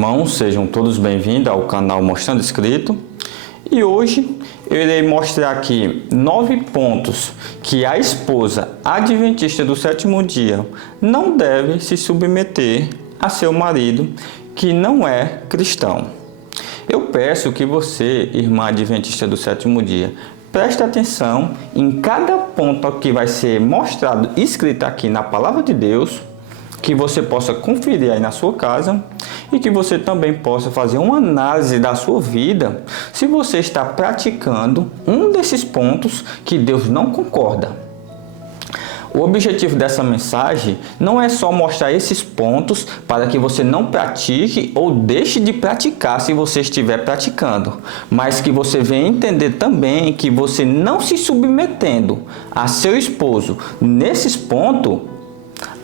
irmãos, sejam todos bem-vindos ao canal Mostrando Escrito. E hoje eu irei mostrar aqui 9 pontos que a esposa adventista do sétimo dia não deve se submeter a seu marido que não é cristão. Eu peço que você, irmã adventista do sétimo dia, preste atenção em cada ponto que vai ser mostrado, escrito aqui na Palavra de Deus, que você possa conferir aí na sua casa e que você também possa fazer uma análise da sua vida se você está praticando um desses pontos que Deus não concorda. O objetivo dessa mensagem não é só mostrar esses pontos para que você não pratique ou deixe de praticar se você estiver praticando, mas que você venha entender também que você não se submetendo a seu esposo nesses pontos,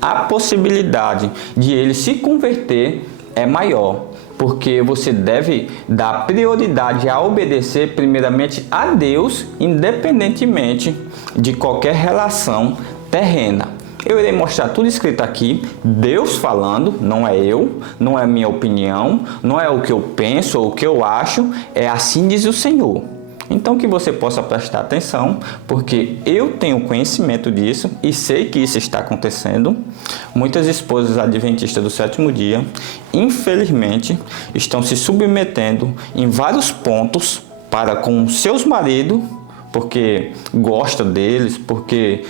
a possibilidade de ele se converter é maior, porque você deve dar prioridade a obedecer primeiramente a Deus, independentemente de qualquer relação terrena. Eu irei mostrar tudo escrito aqui, Deus falando, não é eu, não é minha opinião, não é o que eu penso ou o que eu acho, é assim diz o Senhor. Então que você possa prestar atenção, porque eu tenho conhecimento disso e sei que isso está acontecendo. Muitas esposas adventistas do sétimo dia, infelizmente, estão se submetendo em vários pontos para com seus maridos, porque gosta deles, porque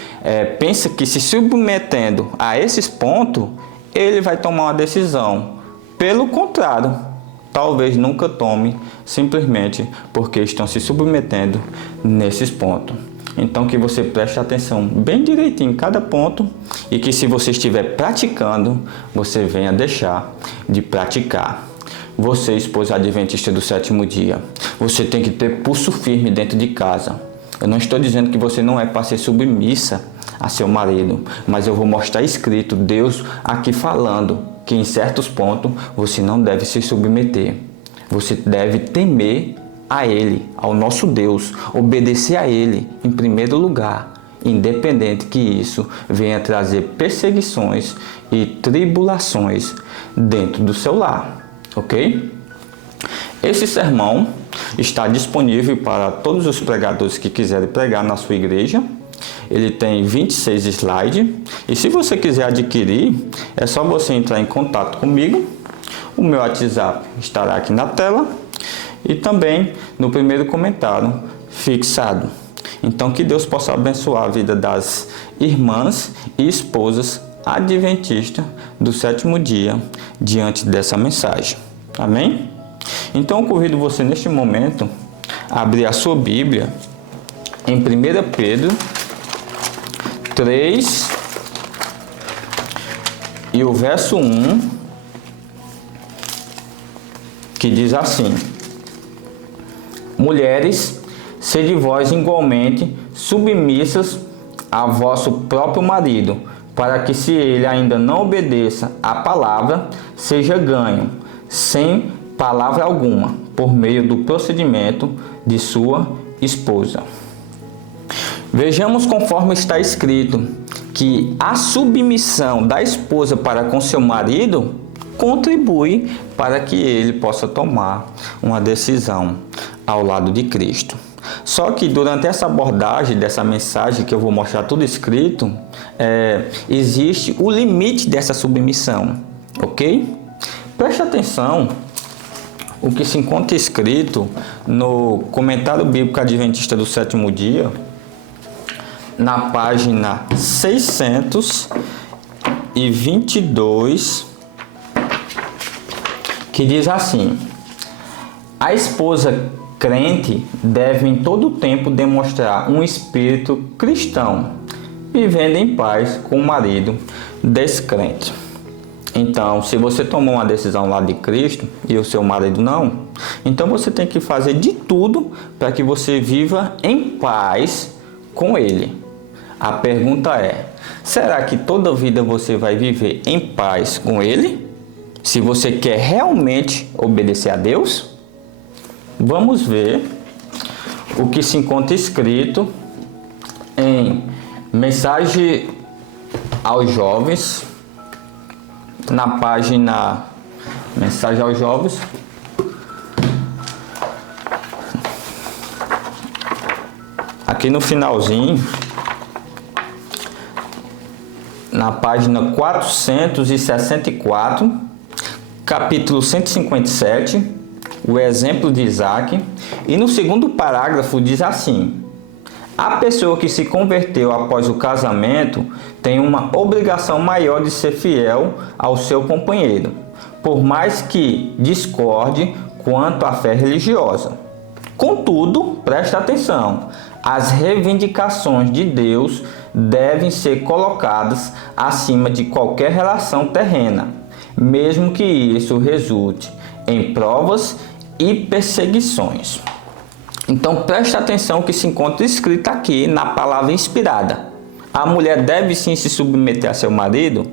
pensa que se submetendo a esses pontos, ele vai tomar uma decisão. Pelo contrário, talvez nunca tome, simplesmente porque estão se submetendo nesses pontos. Então que você preste atenção bem direitinho em cada ponto e que se você estiver praticando, você venha deixar de praticar. Você, esposa adventista do sétimo dia, você tem que ter pulso firme dentro de casa. Eu não estou dizendo que você não é para ser submissa a seu marido, mas eu vou mostrar escrito Deus aqui falando que em certos pontos você não deve se submeter. Você deve temer a Ele, ao nosso Deus, obedecer a Ele em primeiro lugar, independente que isso venha trazer perseguições e tribulações dentro do seu lar, ok? Esse sermão está disponível para todos os pregadores que quiserem pregar na sua igreja. Ele tem 26 slides e se você quiser adquirir, é só você entrar em contato comigo. O meu WhatsApp estará aqui na tela e também no primeiro comentário fixado. Então que Deus possa abençoar a vida das irmãs e esposas adventistas do sétimo dia diante dessa mensagem. Amém? Então eu convido você neste momento a abrir a sua Bíblia em 1 Pedro 3 e o verso 1, que diz assim: Mulheres, sede vós igualmente submissas a vosso próprio marido, para que, se ele ainda não obedeça à palavra, seja ganho, sem palavra alguma, por meio do procedimento de sua esposa. Vejamos conforme está escrito que a submissão da esposa para com seu marido contribui para que ele possa tomar uma decisão ao lado de Cristo. Só que durante essa abordagem dessa mensagem que eu vou mostrar tudo escrito, existe o limite dessa submissão, ok? Preste atenção o que se encontra escrito no Comentário Bíblico Adventista do Sétimo Dia, na página 622, que diz assim: a esposa crente deve em todo o tempo demonstrar um espírito cristão, vivendo em paz com o marido descrente. Então, se você tomou uma decisão lá de Cristo e o seu marido não, então você tem que fazer de tudo para que você viva em paz com ele. A pergunta é: será que toda vida você vai viver em paz com ele? Se você quer realmente obedecer a Deus? Vamos ver o que se encontra escrito em Mensagem aos Jovens, na página Mensagem aos jovens. Aqui no finalzinho, na página 464, capítulo 157, o exemplo de Isaac, e no segundo parágrafo diz assim: a pessoa que se converteu após o casamento tem uma obrigação maior de ser fiel ao seu companheiro, por mais que discorde quanto à fé religiosa. Contudo, presta atenção, as reivindicações de Deus devem ser colocadas acima de qualquer relação terrena, mesmo que isso resulte em provas e perseguições. Então preste atenção que se encontra escrito aqui na palavra inspirada. A mulher deve sim se submeter a seu marido,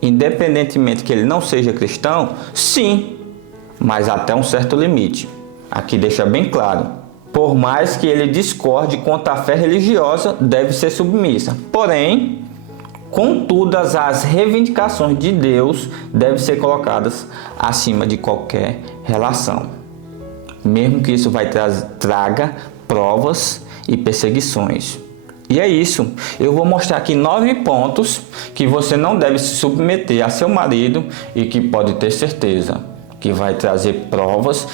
independentemente que ele não seja cristão? Sim, mas até um certo limite. Aqui deixa bem claro. Por mais que ele discorde quanto à fé religiosa, deve ser submissa. Porém, contudo, as reivindicações de Deus devem ser colocadas acima de qualquer relação, mesmo que isso traga provas e perseguições. E é isso. Eu vou mostrar aqui 9 pontos que você não deve se submeter a seu marido e que pode ter certeza que vai trazer provas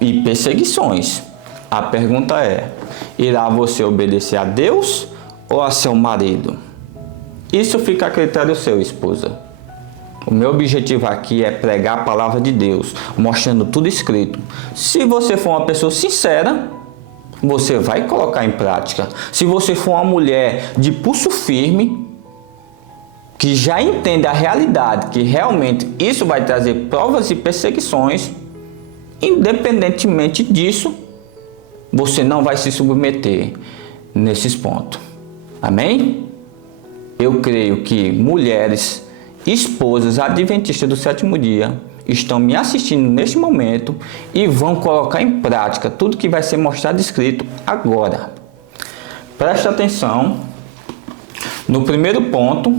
e perseguições. A pergunta é: irá você obedecer a Deus ou a seu marido? Isso fica a critério seu, esposa. O meu objetivo aqui é pregar a palavra de Deus, mostrando tudo escrito. Se você for uma pessoa sincera, você vai colocar em prática. Se você for uma mulher de pulso firme, que já entende a realidade, que realmente isso vai trazer provas e perseguições, independentemente disso, você não vai se submeter nesses pontos. Amém? Eu creio que mulheres, esposas adventistas do sétimo dia, estão me assistindo neste momento e vão colocar em prática tudo que vai ser mostrado e escrito agora. Preste atenção no primeiro ponto,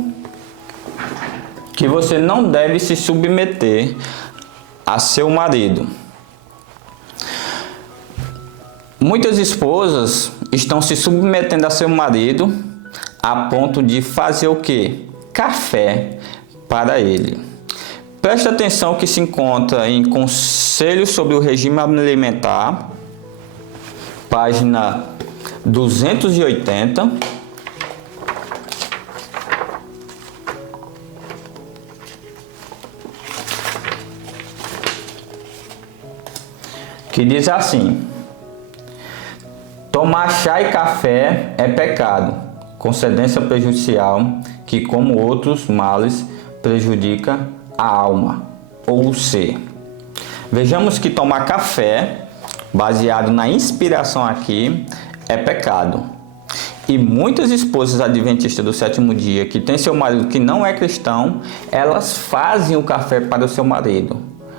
que você não deve se submeter a seu marido. Muitas esposas estão se submetendo a seu marido a ponto de fazer o quê? Café para ele. Preste atenção que se encontra em Conselhos sobre o Regime Alimentar, página 280. Que diz assim: tomar chá e café é pecado, concedência prejudicial que, como outros males, prejudica a alma. Ou C. Vejamos que tomar café, baseado na inspiração aqui, é pecado. E muitas esposas adventistas do sétimo dia que têm seu marido que não é cristão, elas fazem o café para o seu marido.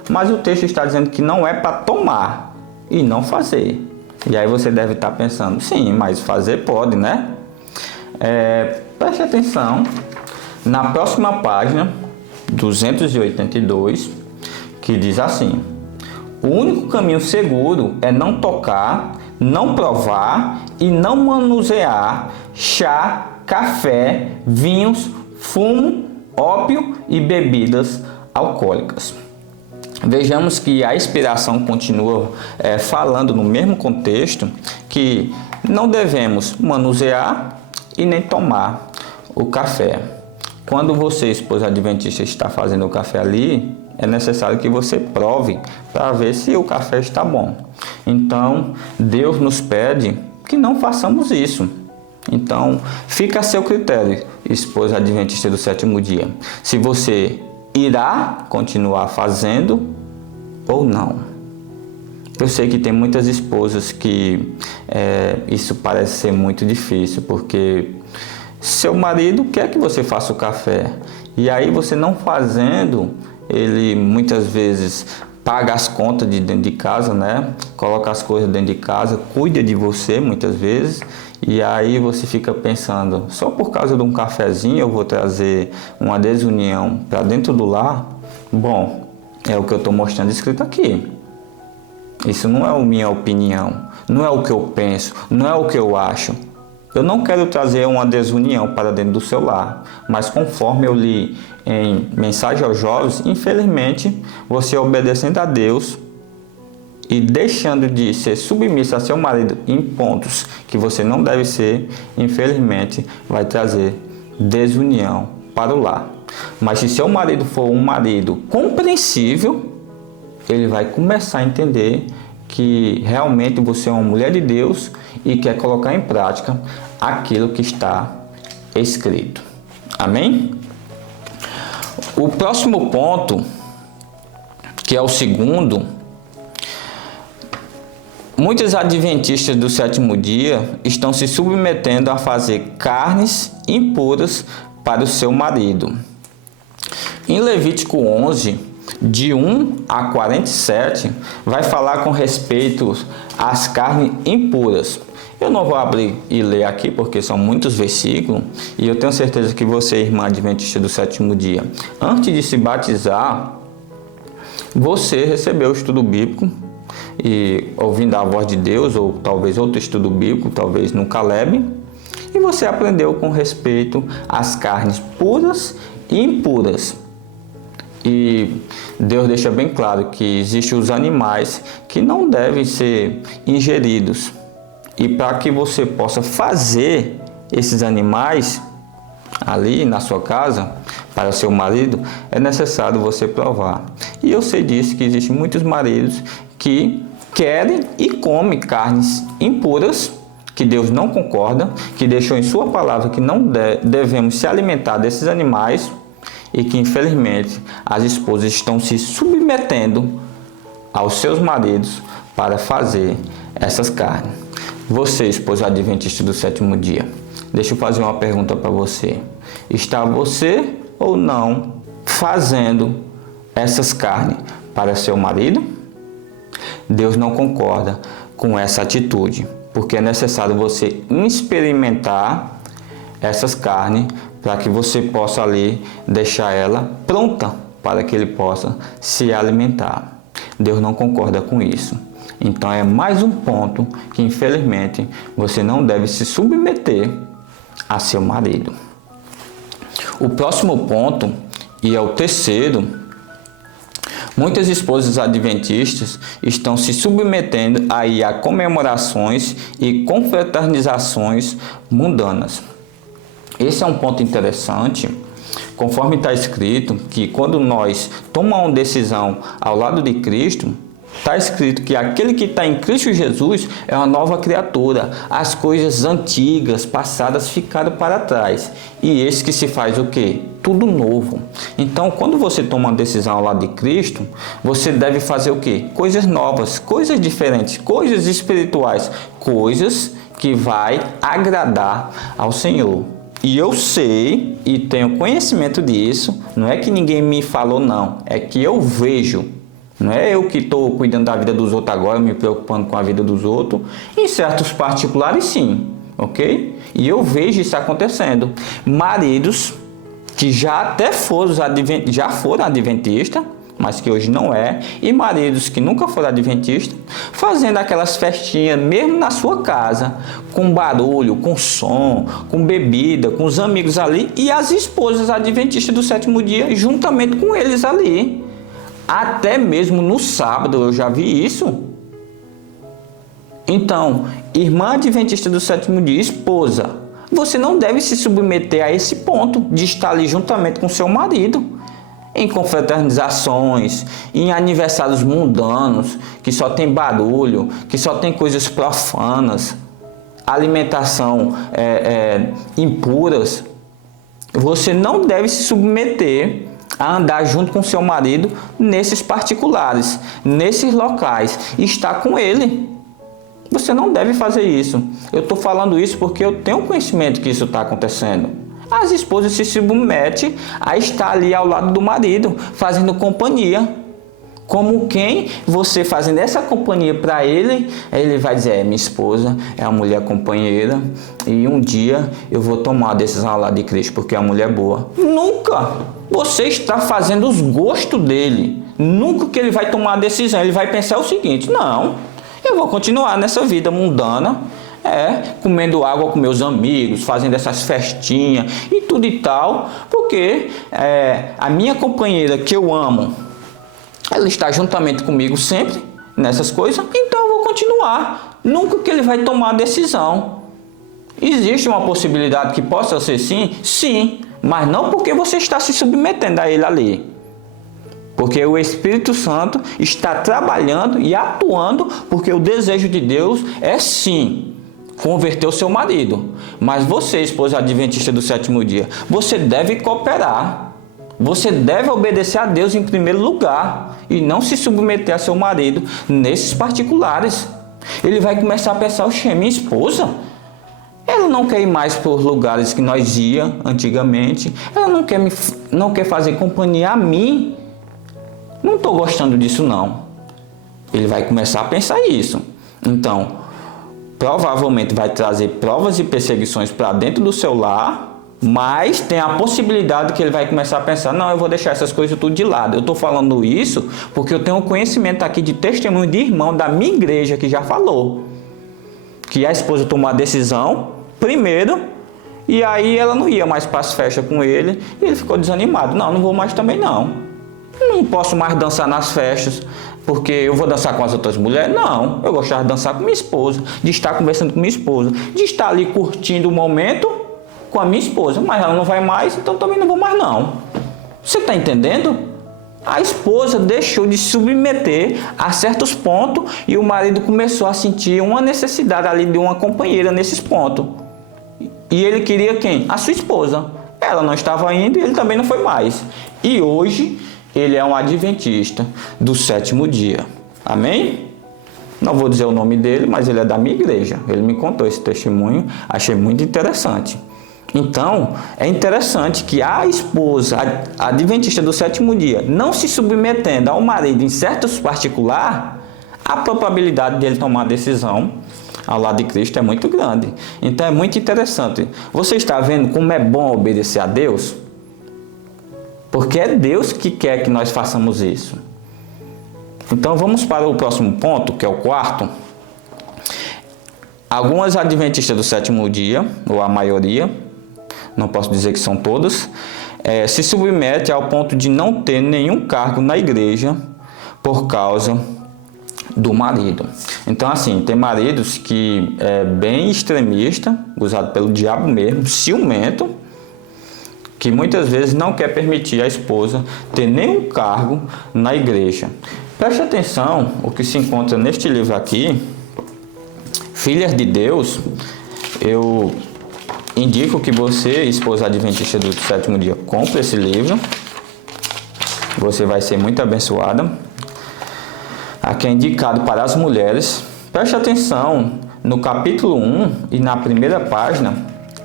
Mas o texto está dizendo que não é para tomar e não fazer. E aí você deve estar pensando, sim, mas fazer pode, né? Preste atenção na próxima página, 282, que diz assim: o único caminho seguro é não tocar, não provar e não manusear chá, café, vinhos, fumo, ópio e bebidas alcoólicas. Vejamos que a inspiração continua falando no mesmo contexto que não devemos manusear e nem tomar o café. Quando você, esposa adventista, está fazendo o café ali, é necessário que você prove para ver se o café está bom. Então, Deus nos pede que não façamos isso. Então, fica a seu critério, esposa adventista do sétimo dia, se você irá continuar fazendo ou não. Eu sei que tem muitas esposas que isso parece ser muito difícil, porque seu marido quer que você faça o café, e aí você não fazendo, ele muitas vezes paga as contas de dentro de casa, né? Coloca as coisas dentro de casa, cuida de você muitas vezes, e aí você fica pensando, só por causa de um cafezinho eu vou trazer uma desunião para dentro do lar? Bom, É o que eu estou mostrando escrito aqui. Isso não é a minha opinião, não é o que eu penso, não é o que eu acho. Eu não quero trazer uma desunião para dentro do seu lar, mas conforme eu li em Mensagem aos Jovens, infelizmente, você obedecendo a Deus e deixando de ser submissa a seu marido em pontos que você não deve ser, infelizmente, vai trazer desunião para o lar. Mas se seu marido for um marido compreensível, ele vai começar a entender que realmente você é uma mulher de Deus e quer colocar em prática aquilo que está escrito. Amém? O próximo ponto, que é o segundo, muitos adventistas do sétimo dia estão se submetendo a fazer carnes impuras para o seu marido. Em Levítico 11, de 1 a 47, vai falar com respeito às carnes impuras. Eu não vou abrir e ler aqui porque são muitos versículos e eu tenho certeza que você, irmã adventista do sétimo dia, antes de se batizar, você recebeu o estudo bíblico e ouvindo a voz de Deus, ou talvez outro estudo bíblico, talvez no Caleb, e você aprendeu com respeito às carnes puras e impuras. E Deus deixa bem claro que existem os animais que não devem ser ingeridos. E para que você possa fazer esses animais ali na sua casa, para seu marido, é necessário você provar. E eu sei disso, que existem muitos maridos que querem e comem carnes impuras, que Deus não concorda, que deixou em sua palavra que não devemos se alimentar desses animais, e que infelizmente as esposas estão se submetendo aos seus maridos para fazer essas carnes. Você, esposa adventista do sétimo dia, deixa eu fazer uma pergunta para você. Está você ou não fazendo essas carnes para seu marido? Deus não concorda com essa atitude, porque é necessário você experimentar essas carnes para que você possa ali deixar ela pronta para que ele possa se alimentar. Deus não concorda com isso. Então é mais um ponto que infelizmente você não deve se submeter a seu marido. O próximo ponto, e é o terceiro, muitas esposas adventistas estão se submetendo aí a comemorações e confraternizações mundanas. Esse é um ponto interessante, conforme está escrito que quando nós tomamos uma decisão ao lado de Cristo, está escrito que aquele que está em Cristo Jesus é uma nova criatura. As coisas antigas, passadas, ficaram para trás. E esse que se faz o quê? Tudo novo. Então, quando você toma uma decisão ao lado de Cristo, você deve fazer o quê? Coisas novas, coisas diferentes, coisas espirituais, coisas que vai agradar ao Senhor. E eu sei e tenho conhecimento disso, não é que ninguém me falou não, é que eu vejo. Não é eu que estou cuidando da vida dos outros agora, me preocupando com a vida dos outros. Em certos particulares, sim, ok? E eu vejo isso acontecendo. Maridos que já foram adventistas, mas que hoje não é, e maridos que nunca foram adventistas, fazendo aquelas festinhas mesmo na sua casa, com barulho, com som, com bebida, com os amigos ali, e as esposas adventistas do sétimo dia juntamente com eles ali. Até mesmo no sábado eu já vi isso. Então, irmã adventista do sétimo dia, esposa, você não deve se submeter a esse ponto de estar ali juntamente com seu marido em confraternizações, em aniversários mundanos, que só tem barulho, que só tem coisas profanas, alimentação impuras. Você não deve se submeter a andar junto com seu marido nesses particulares, nesses locais, e estar com ele. Você não deve fazer isso. Eu estou falando isso porque eu tenho conhecimento que isso está acontecendo. As esposas se submetem a estar ali ao lado do marido, fazendo companhia. Como quem você fazendo essa companhia para ele, ele vai dizer, minha esposa é a mulher companheira e um dia eu vou tomar a decisão ao lado de Cristo porque é a mulher boa. Nunca! Você está fazendo os gostos dele. Nunca que ele vai tomar a decisão, ele vai pensar o seguinte: não, eu vou continuar nessa vida mundana, comendo água com meus amigos, fazendo essas festinhas e tudo e tal, porque a minha companheira que eu amo, ela está juntamente comigo sempre nessas coisas, então eu vou continuar. Nunca que ele vai tomar a decisão. Existe uma possibilidade que possa ser sim? Sim, mas não porque você está se submetendo a ele ali. Porque o Espírito Santo está trabalhando e atuando, porque o desejo de Deus é sim converter o seu marido. Mas você, esposa adventista do sétimo dia, você deve cooperar. Você deve obedecer a Deus em primeiro lugar e não se submeter a seu marido nesses particulares. Ele vai começar a pensar: oxe, minha esposa, ela não quer ir mais por lugares que nós ia antigamente. Ela não quer fazer companhia a mim. Não estou gostando disso não. Ele vai começar a pensar isso. Então, provavelmente vai trazer provas e perseguições para dentro do seu lar, mas tem a possibilidade que ele vai começar a pensar: não, eu vou deixar essas coisas tudo de lado. Eu estou falando isso porque eu tenho conhecimento aqui de testemunho de irmão da minha igreja que já falou que a esposa tomou a decisão primeiro, e aí ela não ia mais para as festas com ele, e ele ficou desanimado. Não vou mais também não. Não posso mais dançar nas festas, porque eu vou dançar com as outras mulheres? Não, eu gostava de dançar com minha esposa, de estar conversando com minha esposa, de estar ali curtindo o momento com a minha esposa, mas ela não vai mais, então também não vou mais não. Você está entendendo? A esposa deixou de submeter a certos pontos e o marido começou a sentir uma necessidade ali de uma companheira nesses pontos. E ele queria quem? A sua esposa. Ela não estava indo e ele também não foi mais. E hoje ele é um adventista do sétimo dia. Amém? Não vou dizer o nome dele, mas ele é da minha igreja. Ele me contou esse testemunho, achei muito interessante. Então, é interessante que a esposa a adventista do sétimo dia, não se submetendo ao marido em certos particulares, a probabilidade dele tomar a decisão ao lado de Cristo é muito grande. Então, é muito interessante. Você está vendo como é bom obedecer a Deus? Porque é Deus que quer que nós façamos isso. Então vamos para o próximo ponto, que é o quarto. Algumas adventistas do sétimo dia, ou a maioria, não posso dizer que são todas, se submete ao ponto de não ter nenhum cargo na igreja por causa do marido. Então assim, tem maridos que é bem extremista, usado pelo diabo mesmo, ciumento, que muitas vezes não quer permitir à esposa ter nenhum cargo na igreja. Preste atenção o que se encontra neste livro aqui, Filhas de Deus. Eu indico que você, esposa adventista do sétimo dia, compre esse livro. Você vai ser muito abençoada. Aqui é indicado para as mulheres. Preste atenção no capítulo 1 e na primeira página,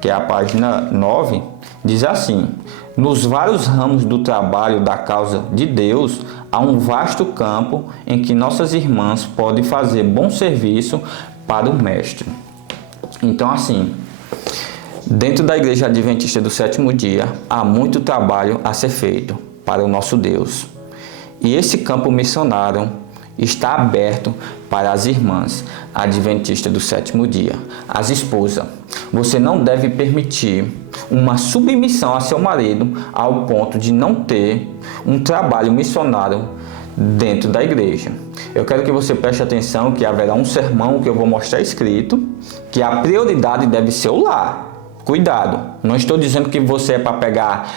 que é a página 9, diz assim: nos vários ramos do trabalho da causa de Deus, há um vasto campo em que nossas irmãs podem fazer bom serviço para o Mestre. Então assim, dentro da igreja adventista do sétimo dia, há muito trabalho a ser feito para o nosso Deus. E esse campo missionário está aberto para as irmãs adventistas do sétimo dia. As esposas, você não deve permitir uma submissão a seu marido ao ponto de não ter um trabalho missionário dentro da igreja. Eu quero que você preste atenção que haverá um sermão que eu vou mostrar escrito, que a prioridade deve ser o lar. Cuidado, não estou dizendo que você é para pegar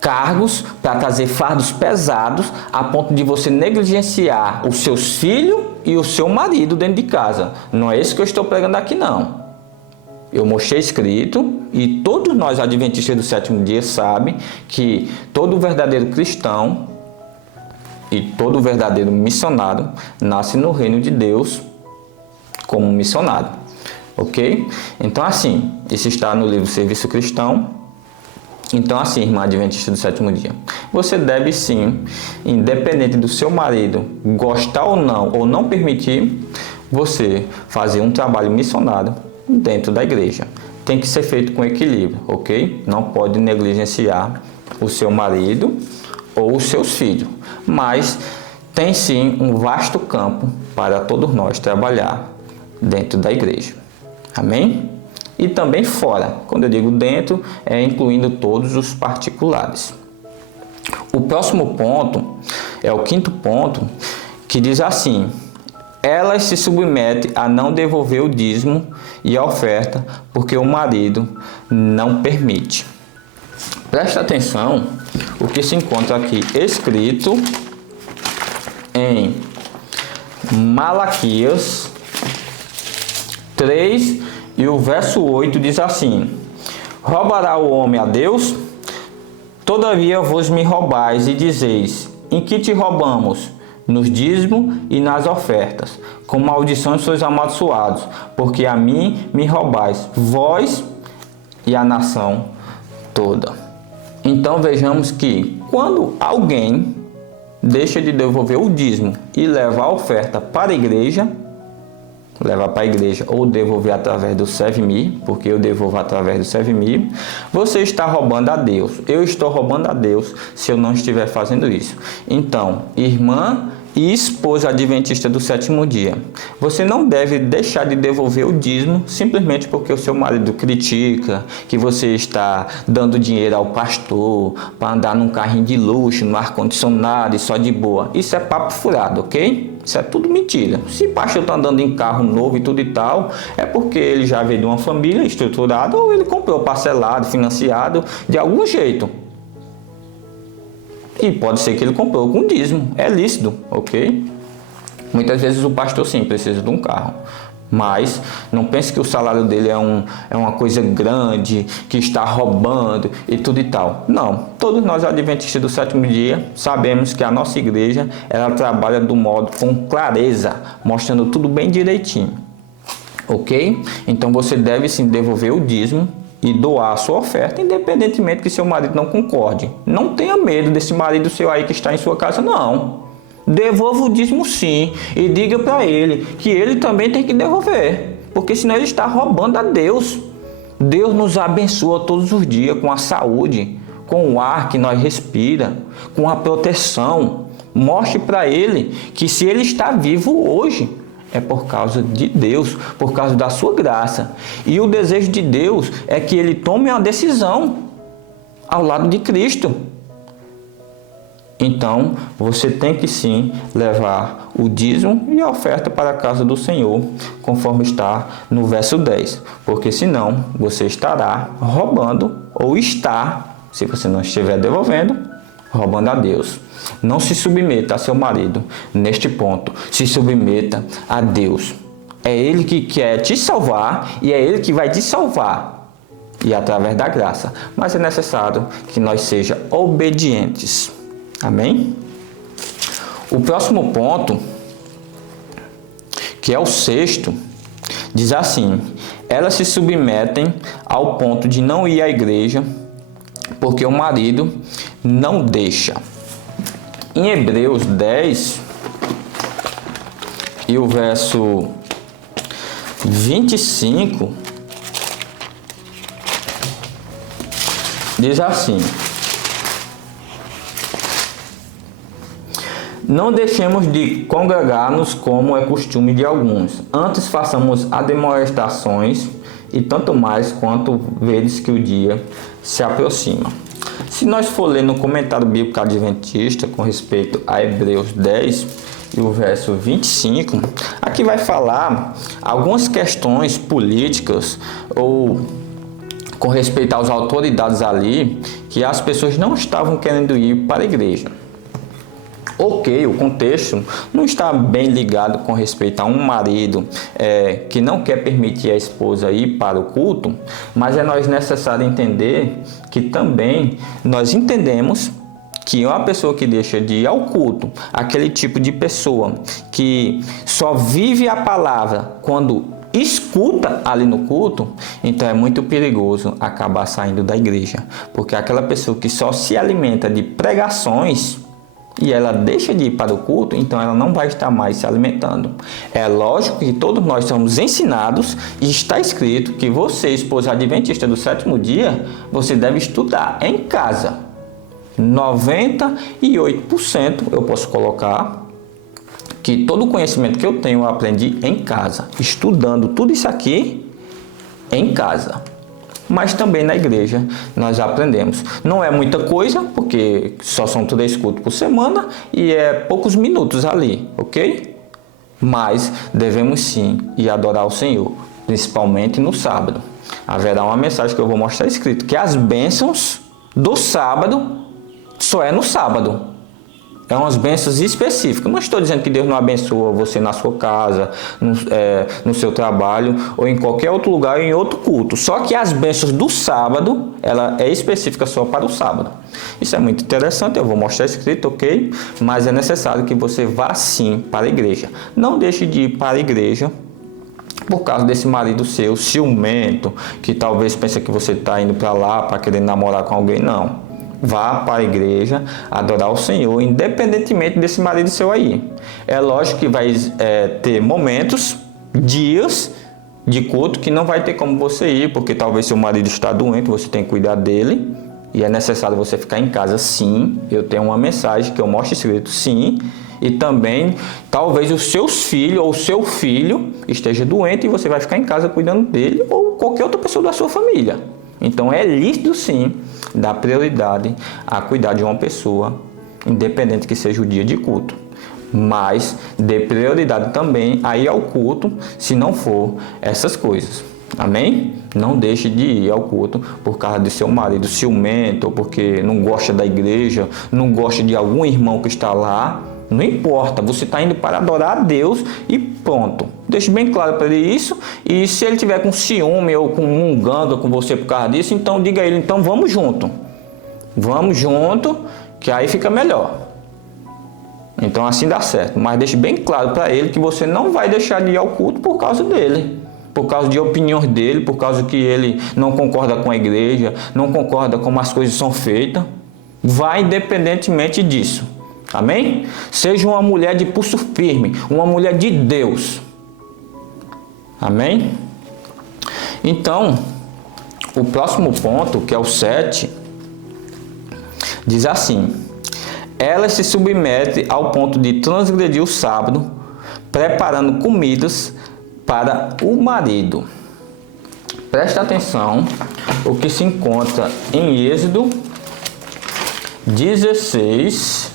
cargos, para trazer fardos pesados, a ponto de você negligenciar os seus filhos e o seu marido dentro de casa. Não é isso que eu estou pregando aqui não. Eu mostrei escrito e todos nós adventistas do sétimo dia sabem que todo verdadeiro cristão e todo verdadeiro missionário nasce no reino de Deus como missionário, ok? Então assim, isso está no livro Serviço Cristão. Então assim, irmã adventista do sétimo dia, você deve sim, independente do seu marido gostar ou não permitir, você fazer um trabalho missionário dentro da igreja. Tem que ser feito com equilíbrio, ok? Não pode negligenciar o seu marido ou os seus filhos. mas tem sim um vasto campo para todos nós trabalhar dentro da igreja. Amém? E também fora. Quando eu digo dentro, é incluindo todos os particulares. O próximo ponto é o quinto ponto, que diz assim: elas se submetem a não devolver o dízimo e a oferta, porque o marido não permite. Presta atenção o que se encontra aqui escrito em Malaquias 3 e o verso 8 diz assim: roubará o homem a Deus? Todavia vos me roubais e dizeis: em que te roubamos? Nos dízimos e nas ofertas. Com maldições sois amaldiçoados, porque a mim me roubais, vós e a nação toda. Então vejamos que quando alguém deixa de devolver o dízimo e leva a oferta para a igreja, levar para a igreja ou devolver através do Serve-me, porque eu devolvo através do Serve-me, você está roubando a Deus. Eu estou roubando a Deus se eu não estiver fazendo isso. Então, irmã e esposa adventista do sétimo dia, você não deve deixar de devolver o dízimo simplesmente porque o seu marido critica que você está dando dinheiro ao pastor para andar num carrinho de luxo, no ar-condicionado e só de boa. Isso é papo furado, ok? Isso é tudo mentira. Se o pastor está andando em carro novo e tudo e tal, é porque ele já veio de uma família estruturada ou ele comprou parcelado, financiado de algum jeito. E pode ser que ele comprou com dízimo. É lícito, ok? Muitas vezes o pastor sim precisa de um carro. Mas não pense que o salário dele é uma coisa grande, que está roubando e tudo e tal. Não, todos nós adventistas do sétimo dia sabemos que a nossa igreja ela trabalha do modo com clareza, mostrando tudo bem direitinho. Ok? Então você deve sim devolver o dízimo e doar a sua oferta, independentemente que seu marido não concorde. Não tenha medo desse marido seu aí que está em sua casa, não. Devolva o dízimo sim e diga para ele que ele também tem que devolver, porque senão ele está roubando a Deus. Deus nos abençoa todos os dias com a saúde, com o ar que nós respiramos, com a proteção. Mostre para ele que se ele está vivo hoje, é por causa de Deus, por causa da sua graça. E o desejo de Deus é que ele tome uma decisão ao lado de Cristo. Então, você tem que sim levar o dízimo e a oferta para a casa do Senhor, conforme está no verso 10. Porque senão, você estará roubando ou está, se você não estiver devolvendo, roubando a Deus. Não se submeta a seu marido neste ponto. Se submeta a Deus. É Ele que quer te salvar e é Ele que vai te salvar. E através da graça. Mas é necessário que nós sejamos obedientes. Amém? O próximo ponto, que é o sexto, diz assim: elas se submetem ao ponto de não ir à igreja porque o marido não deixa. Em Hebreus 10 e o verso 25 diz assim: não deixemos de congregar-nos como é costume de alguns, antes façamos admoestações, e tanto mais quanto vedes que o dia se aproxima. Se nós for ler no comentário bíblico adventista com respeito a Hebreus 10 e o verso 25, aqui vai falar algumas questões políticas ou com respeito às autoridades ali, que as pessoas não estavam querendo ir para a igreja. Ok, o contexto não está bem ligado com respeito a um marido que não quer permitir a esposa ir para o culto, mas é necessário entender que também nós entendemos que uma pessoa que deixa de ir ao culto, aquele tipo de pessoa que só vive a palavra quando escuta ali no culto, então é muito perigoso acabar saindo da igreja, porque aquela pessoa que só se alimenta de pregações e ela deixa de ir para o culto, então ela não vai estar mais se alimentando. É lógico que todos nós somos ensinados e está escrito que você, esposa adventista do sétimo dia, você deve estudar em casa. 98% eu posso colocar que todo o conhecimento que eu tenho eu aprendi em casa, estudando tudo isso aqui em casa. Mas também na igreja nós aprendemos. Não é muita coisa, porque só são 3 cultos por semana e é poucos minutos ali, ok? Mas devemos sim ir adorar o Senhor, principalmente no sábado. Haverá uma mensagem que eu vou mostrar escrito, que as bênçãos do sábado só é no sábado. É umas bênçãos específicas. Não estou dizendo que Deus não abençoa você na sua casa, no seu trabalho ou em qualquer outro lugar, em outro culto. Só que as bênçãos do sábado, ela é específica só para o sábado. Isso é muito interessante, eu vou mostrar escrito, ok? Mas é necessário que você vá sim para a igreja. Não deixe de ir para a igreja por causa desse marido seu, ciumento, que talvez pense que você está indo para lá para querer namorar com alguém. Não. Vá para a igreja adorar o Senhor, independentemente desse marido seu aí. É lógico que vai ter momentos, dias de culto que não vai ter como você ir, porque talvez seu marido está doente, você tem que cuidar dele e é necessário você ficar em casa, sim. Eu tenho uma mensagem que eu mostro escrito, sim. E também, talvez os seus filhos ou o seu filho esteja doente e você vai ficar em casa cuidando dele ou qualquer outra pessoa da sua família. Então é lícito sim dar prioridade a cuidar de uma pessoa, independente que seja o dia de culto. Mas dê prioridade também aí ao culto, se não for essas coisas. Amém? Não deixe de ir ao culto por causa de seu marido ciumento, ou porque não gosta da igreja, não gosta de algum irmão que está lá. Não importa, você está indo para adorar a Deus e pronto. Deixe bem claro para ele isso. E se ele tiver com ciúme ou com um ganga com você por causa disso, então diga a ele, então vamos junto. Vamos junto, que aí fica melhor. Então assim dá certo. Mas deixe bem claro para ele que você não vai deixar de ir ao culto por causa dele. Por causa de opiniões dele, por causa que ele não concorda com a igreja, não concorda como as coisas são feitas. Vai independentemente disso. Amém? Seja uma mulher de pulso firme, uma mulher de Deus. Amém? Então, o próximo ponto, que é o 7, diz assim: ela se submete ao ponto de transgredir o sábado, preparando comidas para o marido. Presta atenção o que se encontra em Êxodo 16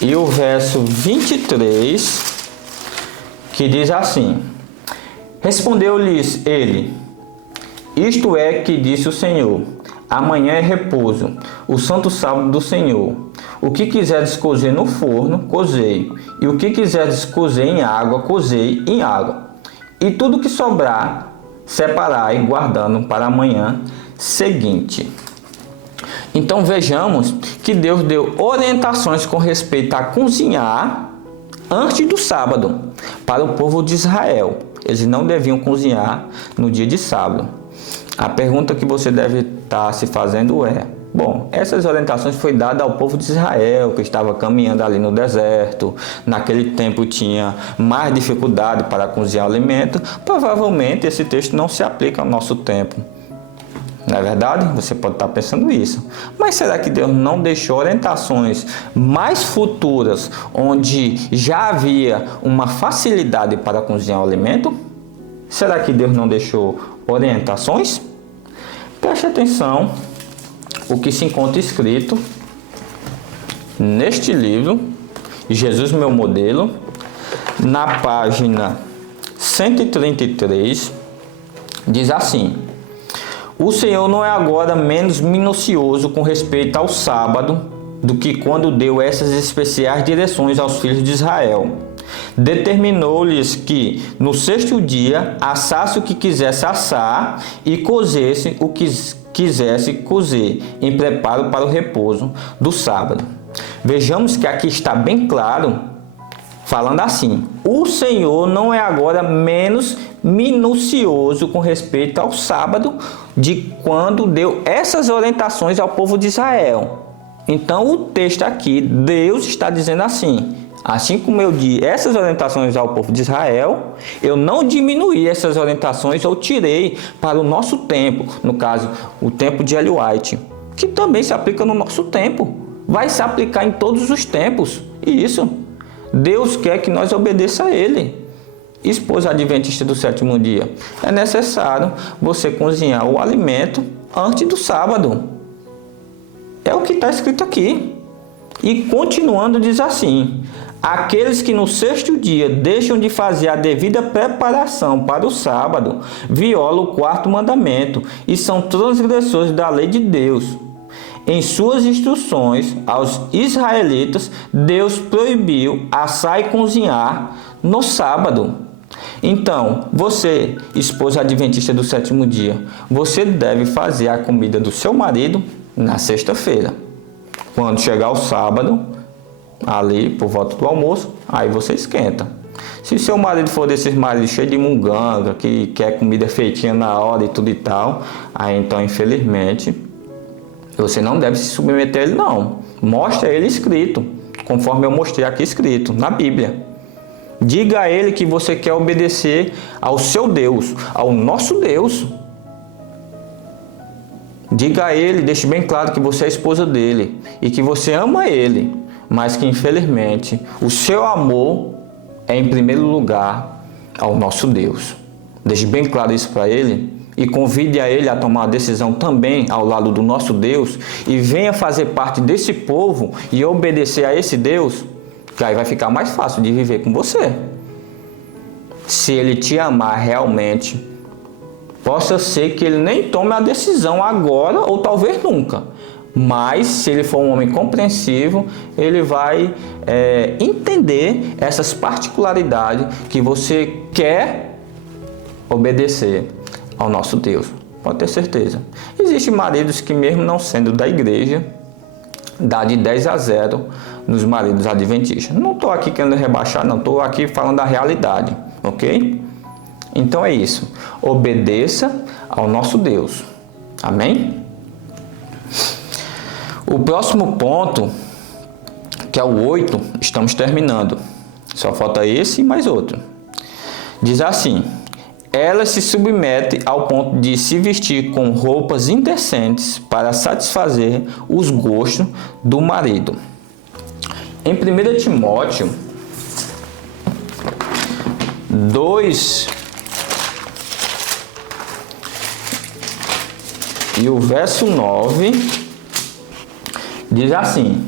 e o verso 23, que diz assim: respondeu-lhes ele: isto é que disse o Senhor, amanhã é repouso, o santo sábado do Senhor. O que quiseres cozer no forno, cozei, e o que quiseres cozer em água, cozei em água. E tudo que sobrar, separai, guardando para amanhã seguinte. Então vejamos que Deus deu orientações com respeito a cozinhar antes do sábado para o povo de Israel. Eles não deviam cozinhar no dia de sábado. A pergunta que você deve estar se fazendo é: bom, essas orientações foi dada ao povo de Israel, que estava caminhando ali no deserto. Naquele tempo tinha mais dificuldade para cozinhar alimento. Provavelmente esse texto não se aplica ao nosso tempo. Não é verdade? Você pode estar pensando isso. Mas será que Deus não deixou orientações mais futuras, onde já havia uma facilidade para cozinhar o alimento? Será que Deus não deixou orientações? Preste atenção o que se encontra escrito neste livro, Jesus Meu Modelo, na página 133, diz assim: o Senhor não é agora menos minucioso com respeito ao sábado do que quando deu essas especiais direções aos filhos de Israel. Determinou-lhes que no sexto dia assasse o que quisesse assar e cozesse o que quisesse cozer, em preparo para o repouso do sábado. Vejamos que aqui está bem claro, falando assim: o Senhor não é agora menos minucioso com respeito ao sábado de quando deu essas orientações ao povo de Israel. Então o texto aqui, Deus está dizendo assim como eu di essas orientações ao povo de Israel, eu não diminuí essas orientações ou tirei para o nosso tempo, no caso, o tempo de Ellen White. que também se aplica no nosso tempo. Vai se aplicar em todos os tempos. E isso, Deus quer que nós obedeçamos a Ele. Esposa adventista do sétimo dia, é necessário você cozinhar o alimento antes do sábado. É o que está escrito aqui. E continuando diz assim: aqueles que no sexto dia deixam de fazer a devida preparação para o sábado, violam o quarto mandamento e são transgressores da lei de Deus. Em suas instruções aos israelitas, Deus proibiu assar e cozinhar no sábado. Então, você, esposa adventista do sétimo dia, você deve fazer a comida do seu marido na sexta-feira. Quando chegar o sábado, ali por volta do almoço, aí você esquenta. Se seu marido for desses maridos cheios de munganga, que quer comida feitinha na hora e tudo e tal, aí então, infelizmente, você não deve se submeter a ele, não. Mostre a ele escrito, conforme eu mostrei aqui escrito, na Bíblia. Diga a ele que você quer obedecer ao seu Deus, ao nosso Deus. Diga a ele, deixe bem claro que você é a esposa dele e que você ama ele, mas que infelizmente o seu amor é em primeiro lugar ao nosso Deus. Deixe bem claro isso para ele e convide a ele a tomar a decisão também ao lado do nosso Deus e venha fazer parte desse povo e obedecer a esse Deus, que aí vai ficar mais fácil de viver com você. Se ele te amar realmente, possa ser que ele nem tome a decisão agora ou talvez nunca. Mas se ele for um homem compreensivo, ele vai entender essas particularidades que você quer obedecer ao nosso Deus. Pode ter certeza. Existem maridos que mesmo não sendo da igreja, dá de 10-0 nos maridos adventistas. Não estou aqui querendo rebaixar, não. Estou aqui falando da realidade, ok? Então é isso. Obedeça ao nosso Deus. Amém? O próximo ponto, que é o 8, estamos terminando. Só falta esse e mais outro. Diz assim: ela se submete ao ponto de se vestir com roupas indecentes para satisfazer os gostos do marido. Em 1 Timóteo 2 e o verso 9 diz assim: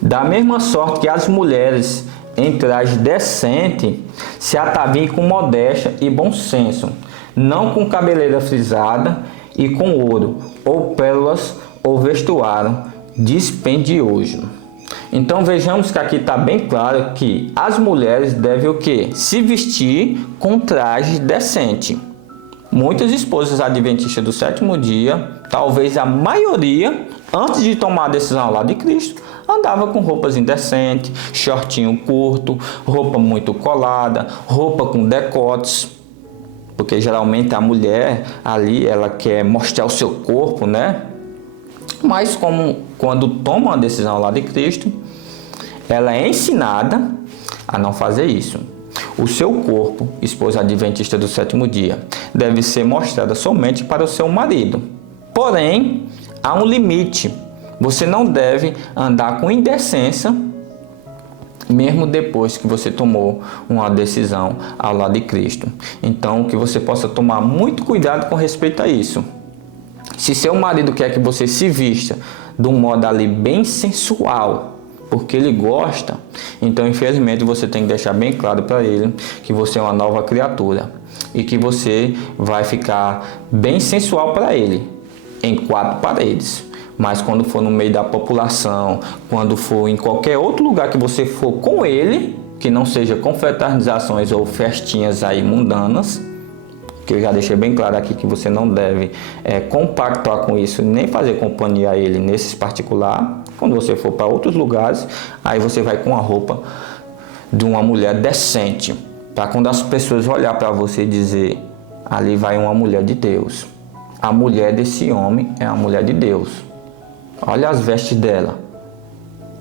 da mesma sorte que as mulheres em traje decente se ataviem com modéstia e bom senso, não com cabeleira frisada e com ouro, ou pérolas, ou vestuário dispendioso. Então vejamos que aqui está bem claro que as mulheres devem o quê? Se vestir com traje decente. Muitas esposas adventistas do sétimo dia, talvez a maioria, antes de tomar a decisão ao lado de Cristo, andava com roupas indecentes, shortinho curto, roupa muito colada, roupa com decotes, porque geralmente a mulher ali, ela quer mostrar o seu corpo, né? Mas quando toma a decisão ao lado de Cristo, ela é ensinada a não fazer isso. O seu corpo, esposa adventista do sétimo dia, deve ser mostrada somente para o seu marido. Porém, há um limite. Você não deve andar com indecência, mesmo depois que você tomou uma decisão ao lado de Cristo. Então, que você possa tomar muito cuidado com respeito a isso. Se seu marido quer que você se vista de um modo ali bem sensual, porque ele gosta, então infelizmente você tem que deixar bem claro para ele que você é uma nova criatura e que você vai ficar bem sensual para ele em 4 paredes. Mas quando for no meio da população, quando for em qualquer outro lugar que você for com ele, que não seja confraternizações ou festinhas aí mundanas, que eu já deixei bem claro aqui que você não deve compactuar com isso, nem fazer companhia a ele nesses particular. Quando você for para outros lugares, aí você vai com a roupa de uma mulher decente, para quando as pessoas olhar para você e dizer, ali vai uma mulher de Deus. A mulher desse homem é a mulher de Deus. Olha as vestes dela.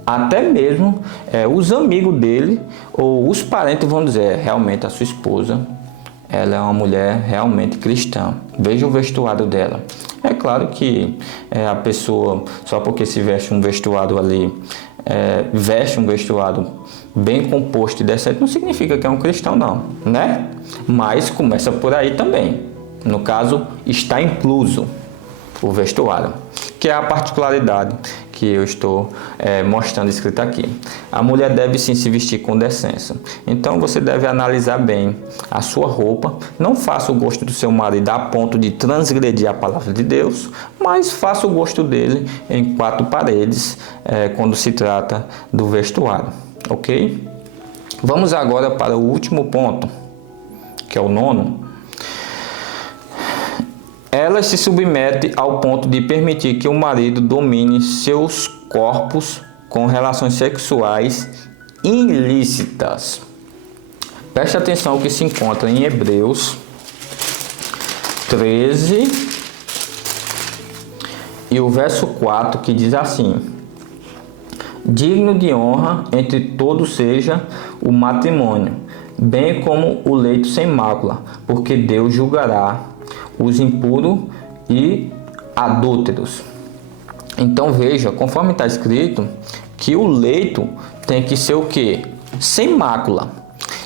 Até mesmo os amigos dele ou os parentes vão dizer, realmente a sua esposa, ela é uma mulher realmente cristã. Veja o vestuário dela. É claro que a pessoa, só porque se veste um vestuário ali, veste um vestuário bem composto e decente, não significa que é um cristão não, né? Mas começa por aí também. No caso, está incluso o vestuário, que é a particularidade que eu estou mostrando escrito aqui. A mulher deve sim se vestir com decência. Então você deve analisar bem a sua roupa. Não faça o gosto do seu marido a ponto de transgredir a palavra de Deus, mas faça o gosto dele em quatro paredes quando se trata do vestuário, ok? Vamos agora para o último ponto, que é o 9. Ela se submete ao ponto de permitir que o marido domine seus corpos com relações sexuais ilícitas. Preste atenção ao que se encontra em Hebreus 13 e o verso 4, que diz assim: digno de honra entre todos seja o matrimônio, bem como o leito sem mácula, porque Deus julgará os impuros e adúlteros. Então veja, conforme está escrito, que o leito tem que ser o quê? Sem mácula.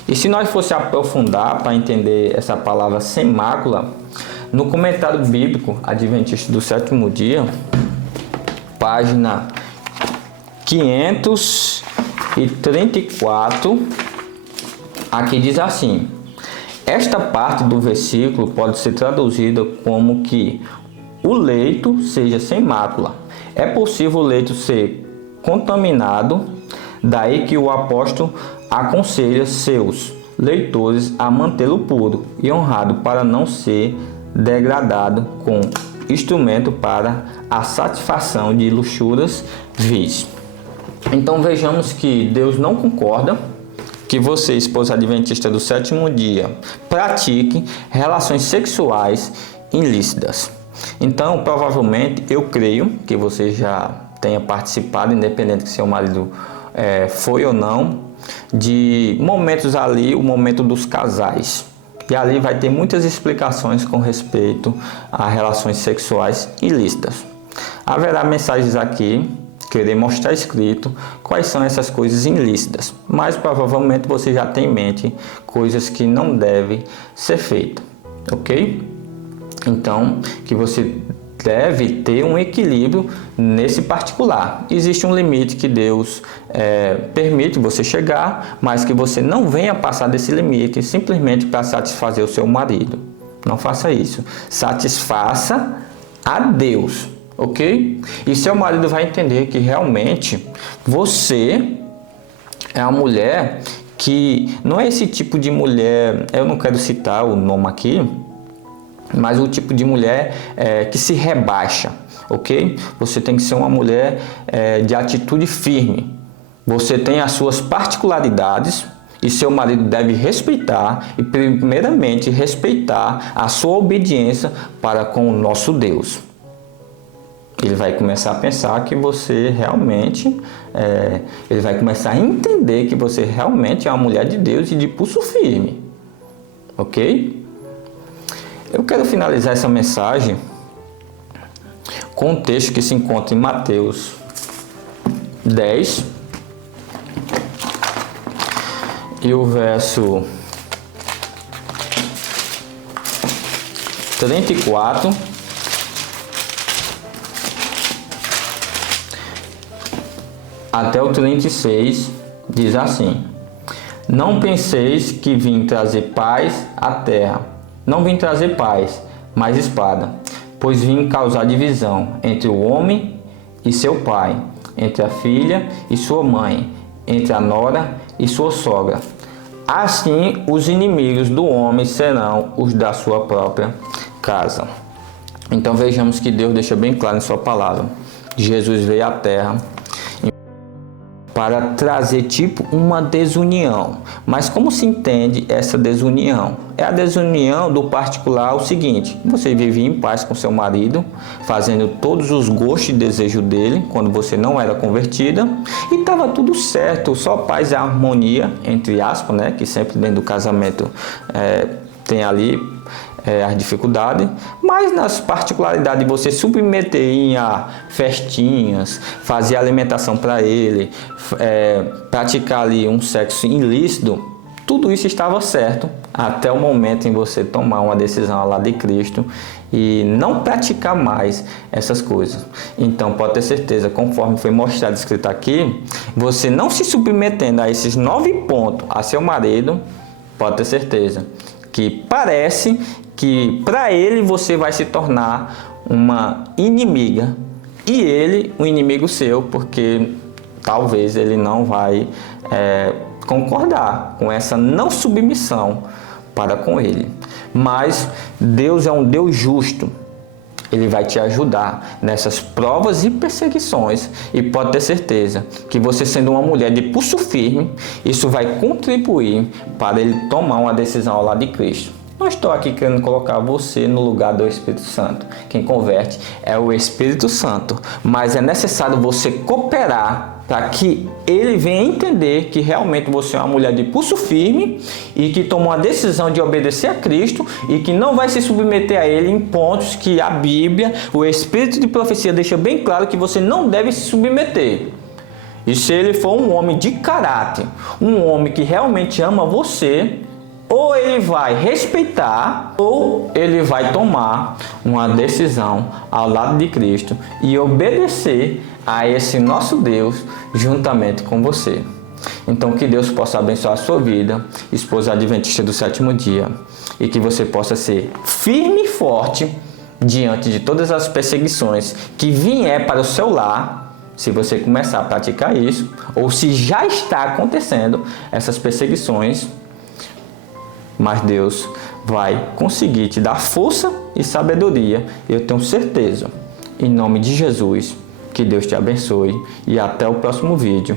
E se nós fosse aprofundar para entender essa palavra sem mácula, no comentário bíblico Adventista do Sétimo Dia, página 534, aqui diz assim: esta parte do versículo pode ser traduzida como que o leito seja sem mácula. É possível o leito ser contaminado, daí que o apóstolo aconselha seus leitores a mantê-lo puro e honrado para não ser degradado com instrumento para a satisfação de luxúrias vis. Então vejamos que Deus não concorda que você, esposa adventista do sétimo dia, pratique relações sexuais ilícitas. Então, provavelmente, eu creio que você já tenha participado, independente que seu marido foi ou não, de momentos ali, o momento dos casais. E ali vai ter muitas explicações com respeito a relações sexuais ilícitas. Haverá mensagens aqui que eu irei mostrar escrito quais são essas coisas ilícitas, mas provavelmente você já tem em mente coisas que não devem ser feitas, ok? Então, que você deve ter um equilíbrio nesse particular. Existe um limite que Deus permite você chegar, mas que você não venha passar desse limite simplesmente para satisfazer o seu marido. Não faça isso. Satisfaça a Deus, ok? E seu marido vai entender que realmente você é uma mulher que não é esse tipo de mulher, eu não quero citar o nome aqui, mas o tipo de mulher que se rebaixa, ok? Você tem que ser uma mulher de atitude firme. Você tem as suas particularidades e seu marido deve respeitar e primeiramente respeitar a sua obediência para com o nosso Deus. Ele vai começar a pensar que você realmente, ele vai começar a entender que você realmente é uma mulher de Deus e de pulso firme, ok? Eu quero finalizar essa mensagem com um texto que se encontra em Mateus 10 e o verso 34 até o 36, diz assim: não penseis que vim trazer paz à terra. Não vim trazer paz, mas espada, pois vim causar divisão entre o homem e seu pai, entre a filha e sua mãe, entre a nora e sua sogra. Assim, os inimigos do homem serão os da sua própria casa. Então vejamos que Deus deixa bem claro em sua palavra. Jesus veio à terra para trazer tipo uma desunião. Mas como se entende essa desunião? É a desunião do particular o seguinte: você vivia em paz com seu marido, fazendo todos os gostos e desejos dele, quando você não era convertida, e estava tudo certo, só paz e harmonia, entre aspas, né? Que sempre dentro do casamento tem ali as dificuldades, mas nas particularidades de você submeter a festinhas, fazer alimentação para ele, praticar ali um sexo ilícito, tudo isso estava certo até o momento em você tomar uma decisão ao lado de Cristo e não praticar mais essas coisas. Então pode ter certeza, conforme foi mostrado escrito aqui, você não se submetendo a esses 9 pontos a seu marido, pode ter certeza que parece que para ele você vai se tornar uma inimiga e ele um inimigo seu, porque talvez ele não vai concordar com essa não submissão para com ele. Mas Deus é um Deus justo. Ele vai te ajudar nessas provas e perseguições, e pode ter certeza que você, sendo uma mulher de pulso firme, isso vai contribuir para ele tomar uma decisão ao lado de Cristo. Não estou aqui querendo colocar você no lugar do Espírito Santo. Quem converte é o Espírito Santo, mas é necessário você cooperar para que ele venha entender que realmente você é uma mulher de pulso firme e que tomou a decisão de obedecer a Cristo e que não vai se submeter a ele em pontos que a Bíblia, o Espírito de profecia deixa bem claro que você não deve se submeter. E se ele for um homem de caráter, um homem que realmente ama você, ou ele vai respeitar, ou ele vai tomar uma decisão ao lado de Cristo e obedecer a esse nosso Deus juntamente com você. Então que Deus possa abençoar a sua vida, esposa adventista do sétimo dia, e que você possa ser firme e forte diante de todas as perseguições que vier para o seu lar, se você começar a praticar isso, ou se já está acontecendo essas perseguições. Mas Deus vai conseguir te dar força e sabedoria, eu tenho certeza. Em nome de Jesus, que Deus te abençoe e até o próximo vídeo.